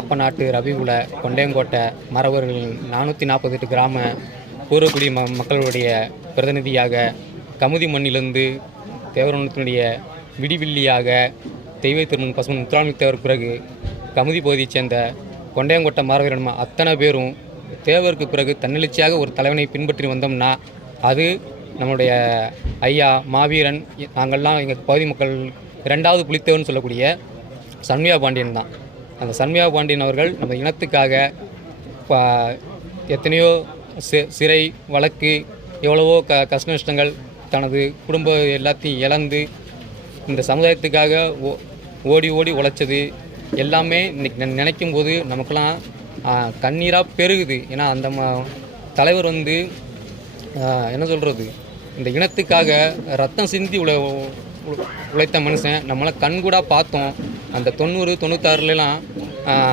ஆப்பநாட்டு, ரவிகுல, கொண்டையங்கோட்டை மறவர்கள் 448 கிராம பூர்வக்குடி மக்களுடைய பிரதிநிதியாக கமுதி மண்ணிலிருந்து தேவரத்தினுடைய விடிவில்லியாக தெய்வ திருமணம் பசுமன் முத்துராமலிங்க தேவர் பிறகு கமுதி பகுதியைச் சேர்ந்த கொண்டையங்கோட்டை மறவர்கள் அத்தனை பேரும் தேவருக்கு பிறகு தன்னெழுச்சியாக ஒரு தலைவனை பின்பற்றி வந்தோம்னா அது நம்முடைய ஐயா மாவீரன். நாங்கள்லாம் எங்கள் பகுதி மக்கள் 2வது புலித்தேவர்னு சொல்லக்கூடிய சண்முகா பாண்டியன் தான். அந்த சண்முகா பாண்டியன் அவர்கள் நம்ம இனத்துக்காக எத்தனையோ சிறை வழக்கு எவ்வளவோ கஷ்ட நஷ்டங்கள் தனது குடும்ப எல்லாத்தையும் இழந்து இந்த சமுதாயத்துக்காக ஓடி ஓடி உழைச்சது எல்லாமே இன்றைக்கி நினைக்கும் போது நமக்கெல்லாம் கண்ணீராக பெருகுது. ஏன்னா அந்த தலைவர் என்ன சொல்கிறது, இந்த இனத்துக்காக ரத்தம் சிந்தி உழைத்த மனுஷன். நம்மளாம் கண்கூடாக பார்த்தோம். அந்த 90, 96லாம்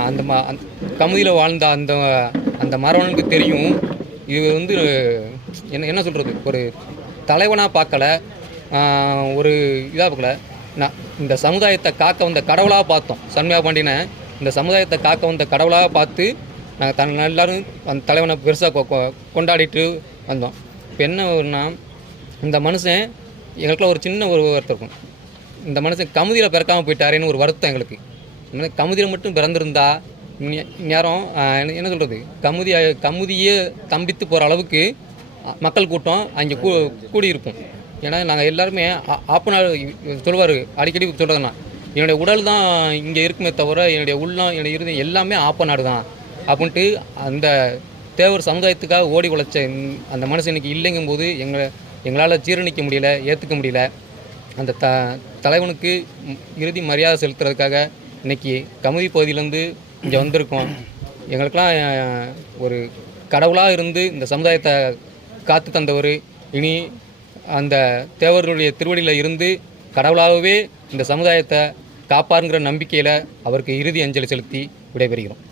அந்த கமுதியில் வாழ்ந்த அந்த மரவனுக்கு தெரியும். இது என்ன சொல்கிறது, ஒரு தலைவனாக பார்க்கல, ஒரு இதாக பார்க்கல. இந்த சமுதாயத்தை காக்க வந்த கடவுளாக பார்த்தோம். சண்முகா பாண்டியனை இந்த சமுதாயத்தை காக்க வந்த கடவுளாக பார்த்து நாங்கள் எல்லோரும் அந்த தலைவனை பெருசாக கொண்டாடிட்டு வந்தோம். இப்போ என்னன்னா, இந்த மனுஷன் எங்களுக்குள்ள ஒரு சின்ன ஒரு வருத்தம் இருக்கும். இந்த மனுஷன் கமுதியில் பிறக்காமல் போயிட்டாரேன்னு ஒரு வருத்தம் எங்களுக்கு. கமுதியில் மட்டும் பிறந்திருந்தா நேரம் என்ன சொல்கிறது, கமுதியை தம்பித்து போகிற அளவுக்கு மக்கள் கூட்டம் அங்கே கூடியிருப்போம். ஏன்னா நாங்கள் எல்லாருமே ஆப்பனார் சொல்லுவார், அடிக்கடி சொல்கிறதுனா என்னுடைய உடல் தான் இங்கே இருக்குமே தவிர என்னுடைய உள்ளம் என்னுடைய இருதயம் எல்லாமே ஆப்பநாடு தான் அப்படின்ட்டு அந்த தேவர் சமுதாயத்துக்காக ஓடி உழைச்ச அந்த மனுஷன் இன்றைக்கி இல்லைங்கும் போது எங்களால் ஜீரணிக்க முடியல, ஏற்றுக்க முடியல. அந்த தலைவனுக்கு இறுதி மரியாதை செலுத்துறதுக்காக இன்றைக்கி கமுதி பகுதியிலேருந்து இங்கே வந்திருக்கோம். எங்களுக்கெல்லாம் ஒரு கடவுளாக இருந்து இந்த சமுதாயத்தை காத்து தந்தவர். இனி அந்த தேவர்களுடைய திருவடியில் இருந்து கடவுளாகவே இந்த சமுதாயத்தை காப்பாருங்கிற நம்பிக்கையில் அவருக்கு இறுதி அஞ்சலி செலுத்தி விடைபெறுகிறோம்.